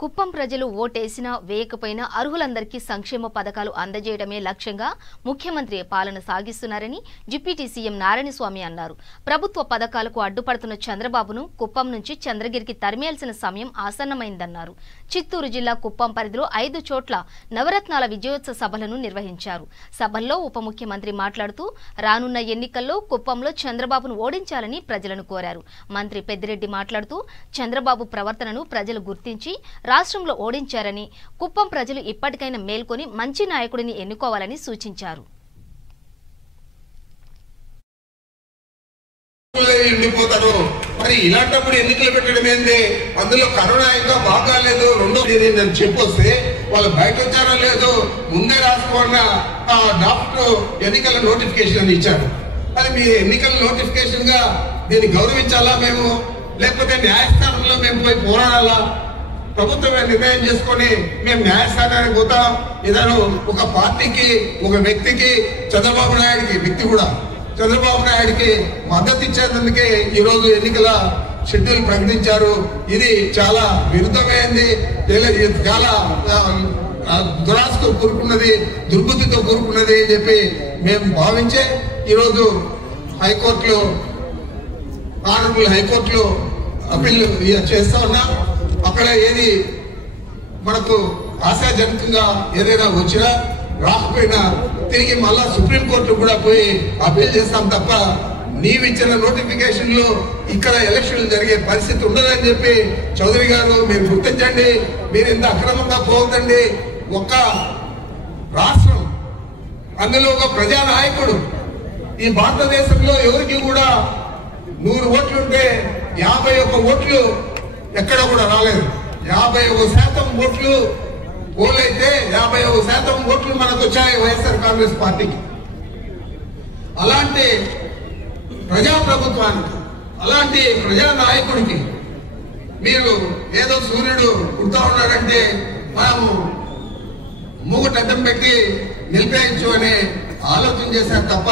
కుప్పం ప్రజలు ఓటేసినా వేయకపోయినా అర్హులందరికీ సంక్షేమ పథకాలు అందజేయడమే లక్ష్యంగా ముఖ్యమంత్రి పాలన సాగిస్తున్నారని డిప్యూటీ సీఎం నారాయణస్వామి అన్నారు. ప్రభుత్వ పథకాలకు అడ్డుపడుతున్న చంద్రబాబును కుప్పం నుంచి చంద్రగిరికి తరిమేయాల్సిన సమయం ఆసన్నమైందన్నారు. చిత్తూరు జిల్లా కుప్పం పరిధిలో 5 చోట్ల నవరత్నాల విజయోత్సవ సభలను నిర్వహించారు. సభల్లో ఉప ముఖ్యమంత్రి మాట్లాడుతూ రానున్న ఎన్నికల్లో కుప్పంలో చంద్రబాబును ఓడించాలని ప్రజలను కోరారు. మంత్రి పెద్దిరెడ్డి మాట్లాడుతూ చంద్రబాబు ప్రవర్తనను ప్రజలు గుర్తించి రాష్ట్రంలో ఓడించారని, కుప్పం ప్రజలు ఇప్పటికైనా మేల్కొని మంచి నాయకుడిని ఎన్నుకోవాలని సూచించారు. మరి ఇలాంటప్పుడు ఎన్నికలు పెట్టడం ఏంది? అందులో కరోనా ఇంకా బాగాలేదు. రెండోది నేను చెప్పొస్తే వాళ్ళు బయట వచ్చారో లేదు, ముందే రాసుకున్న డాక్టర్ ఎన్నికల నోటిఫికేషన్ ఇచ్చారు. అది మీ ఎన్నికల నోటిఫికేషన్ గా దీన్ని గౌరవించాలా మేము, లేకపోతే న్యాయస్థానంలో మేము పోయి పోరాడాలా? ప్రభుత్వమే నిర్ణయం చేసుకొని మేము న్యాయస్థానానికి పోతాం. ఏదైనా ఒక పార్టీకి, ఒక వ్యక్తికి, చంద్రబాబు నాయుడికి వ్యక్తి కూడా చంద్రబాబు నాయుడికి మద్దతు ఇచ్చేందుకే ఈరోజు ఎన్నికల షెడ్యూల్ ప్రకటించారు. ఇది చాలా విరుద్ధమైంది, చాలా దురాశతో కూరుకున్నది, దుర్బుద్ధితో కూరుకున్నది అని చెప్పి మేము భావించే ఈరోజు హైకోర్టులో, ఆనరబుల్ హైకోర్టులో అప్పీల్ చేస్తా ఉన్నాం. అక్కడ ఏది మనకు ఆశాజనకంగా ఏదైనా వచ్చినా రాకపోయినా తిరిగి మళ్ళా సుప్రీంకోర్టు కూడా పోయి అప్పీల్ చేస్తాం తప్ప నీవిచ్చిన నోటిఫికేషన్లు ఇక్కడ ఎలక్షన్లు జరిగే పరిస్థితి ఉండదని చెప్పి చౌదరి గారు మీరు గుర్తించండి. మీరు ఇంత అక్రమంగా పోవద్దండి. ఒక్క రాష్ట్రం, అందులో ఒక ప్రజానాయకుడు. ఈ భారతదేశంలో ఎవరికి కూడా 100 ఓట్లుంటే 51 ఓట్లు ఎక్కడ కూడా రాలేదు. 51% ఓట్లు పోలైతే 51% ఓట్లు మనకు వచ్చాయి వైఎస్ఆర్ కాంగ్రెస్ పార్టీకి. అలాంటి ప్రజాప్రభుత్వానికి, అలాంటి ప్రజానాయకుడికి మీరు ఏదో సూర్యుడు పుడతా ఉన్నాడంటే మనము మూగటద్దం పెట్టి నిలిపేయచ్చు అని ఆలోచన చేశారు తప్ప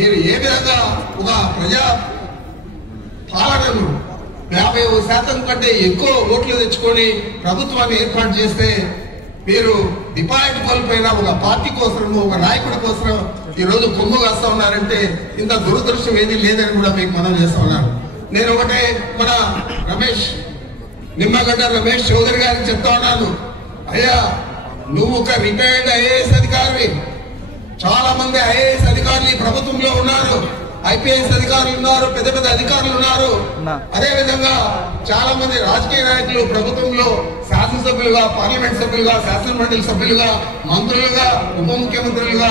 మీరు ఏ విధంగా ఒక ప్రజా పాలనను 51% కంటే ఎక్కువ ఓట్లు తెచ్చుకొని ప్రభుత్వాన్ని ఏర్పాటు చేస్తే మీరు డిపాజిట్ కోల్పోయిన ఒక పార్టీ కోసం, ఒక నాయకుడి కోసం ఈరోజు కొమ్ము కాస్తా ఉన్నారంటే ఇంత దురదృష్టం ఏది లేదని కూడా మీకు మనం చేస్తా ఉన్నాను. నేను ఒకటే మన నిమ్మగడ్డ రమేష్ చౌదరి గారికి చెప్తా ఉన్నాను, అయ్యా నువ్వు ఒక రిటైర్డ్ ఐఏఎస్ అధికారి. చాలా మంది ఐఏఎస్ అధికారులు ఈ ప్రభుత్వంలో ఉన్నారు, ఐపీఎస్ అధికారులు ఉన్నారు, పెద్ద పెద్ద అధికారులు ఉన్నారు. అదే విధంగా చాలా మంది రాజకీయ నాయకులు ప్రభుత్వంలో శాసనసభ్యులుగా, పార్లమెంట్ సభ్యులుగా, శాసనమండలి సభ్యులుగా, మంత్రులుగా, ఉప ముఖ్యమంత్రులుగా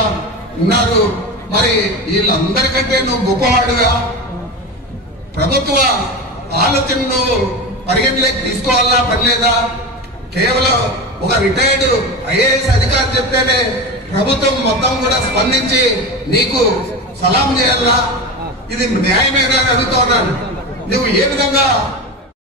ఉన్నారు. మరి వీళ్ళందరికంటే నువ్వు గొప్పవాడుగా ప్రభుత్వ ఆలోచనను పరిగణలోకి తీసుకోవాలా పని లేదా? కేవలం ఒక రిటైర్డ్ ఐఏఎస్ అధికారి చెప్తేనే ప్రభుత్వం మొత్తం కూడా స్పందించి నీకు సలాం చేయాలా? ఇది న్యాయమేనా అని అడుగుతా ఉన్నాను. నువ్వు ఏ విధంగా